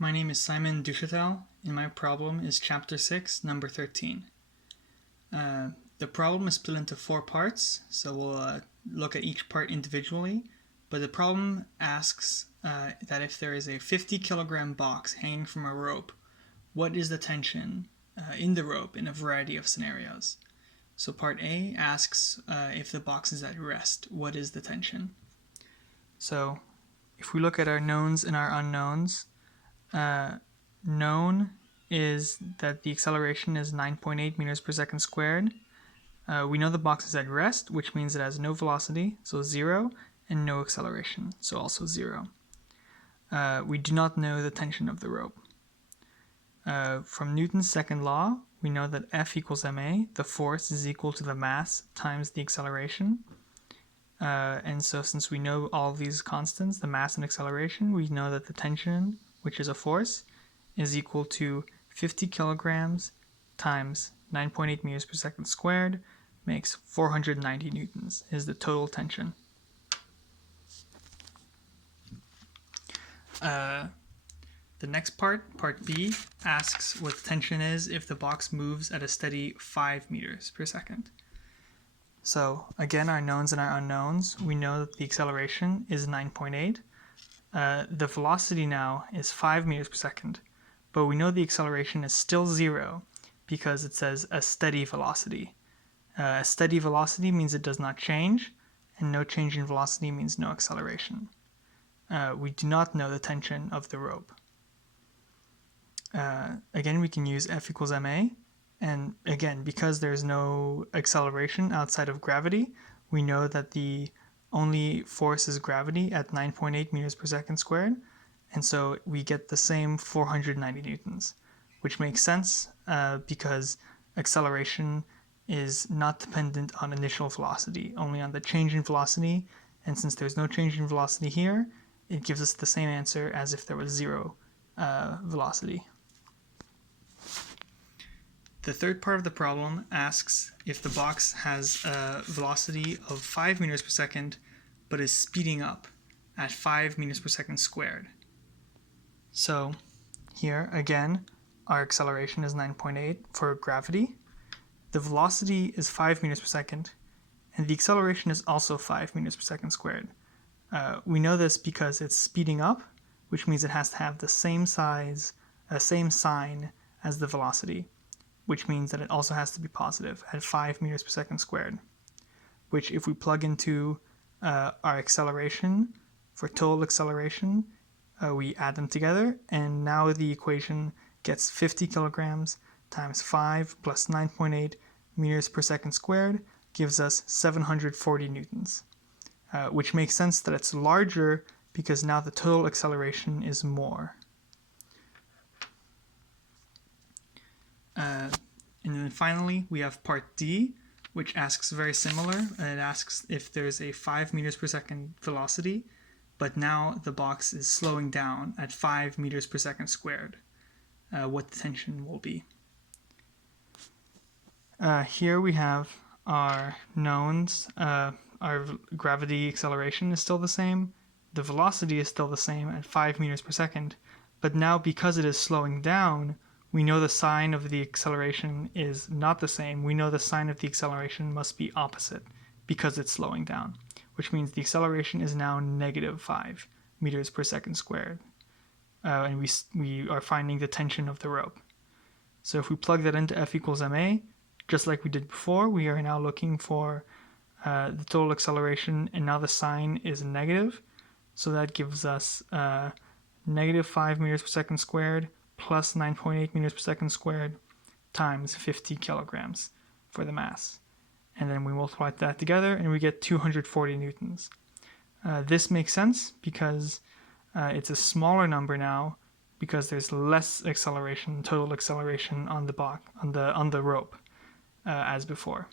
My name is Simon Duchatel, and my problem is Chapter 6, Number 13. The problem is split into 4 parts, so we'll look at each part individually, but the problem asks that if there is a 50 kilogram box hanging from a rope, what is the tension in the rope in a variety of scenarios? So part A asks if the box is at rest, what is the tension? So if we look at our knowns and our unknowns, known is that the acceleration is 9.8 meters per second squared. We know the box is at rest, which means it has no velocity, so 0, and no acceleration, so also 0. We do not know the tension of the rope. From Newton's second law, we know that F equals ma, the force is equal to the mass times the acceleration. And so since we know all of these constants, the mass and acceleration, we know that the tension, which is a force, is equal to 50 kilograms times 9.8 meters per second squared makes 490 newtons is the total tension. The next part, part B, asks what the tension is if the box moves at a steady 5 meters per second. So again, our knowns and our unknowns, we know that the acceleration is 9.8. The velocity now is 5 meters per second, but we know the acceleration is still 0 because it says a steady velocity. A steady velocity means it does not change, and no change in velocity means no acceleration. We do not know the tension of the rope. Again, we can use F equals ma, and again, because there's no acceleration outside of gravity, we know that the only force is gravity at 9.8 meters per second squared, and so we get the same 490 newtons, which makes sense because acceleration is not dependent on initial velocity, only on the change in velocity, and since there's no change in velocity here, it gives us the same answer as if there was 0 velocity. The third part of the problem asks if the box has a velocity of 5 meters per second, but is speeding up at 5 meters per second squared. So here, again, our acceleration is 9.8 for gravity. The velocity is 5 meters per second, and the acceleration is also 5 meters per second squared. We know this because it's speeding up, which means it has to have the same size, same sign as the velocity, which means that it also has to be positive at 5 meters per second squared, which if we plug into our acceleration for total acceleration, we add them together, and now the equation gets 50 kilograms times 5 plus 9.8 meters per second squared gives us 740 newtons, which makes sense that it's larger because now the total acceleration is more. And then finally, we have part D, which asks very similar. It asks if there's a 5 meters per second velocity, but now the box is slowing down at 5 meters per second squared, what the tension will be. Here we have our knowns. Our gravity acceleration is still the same. The velocity is still the same at 5 meters per second, but now because it is slowing down, we know the sign of the acceleration is not the same. We know the sign of the acceleration must be opposite because it's slowing down, which means the acceleration is now negative 5 meters per second squared. And we are finding the tension of the rope. So if we plug that into F equals ma, just like we did before, we are now looking for the total acceleration, and now the sign is negative. So that gives us negative 5 meters per second squared plus 9.8 meters per second squared times 50 kilograms for the mass. And then we multiply that together and we get 240 newtons. This makes sense because it's a smaller number now because there's less acceleration, total acceleration on the rope as before.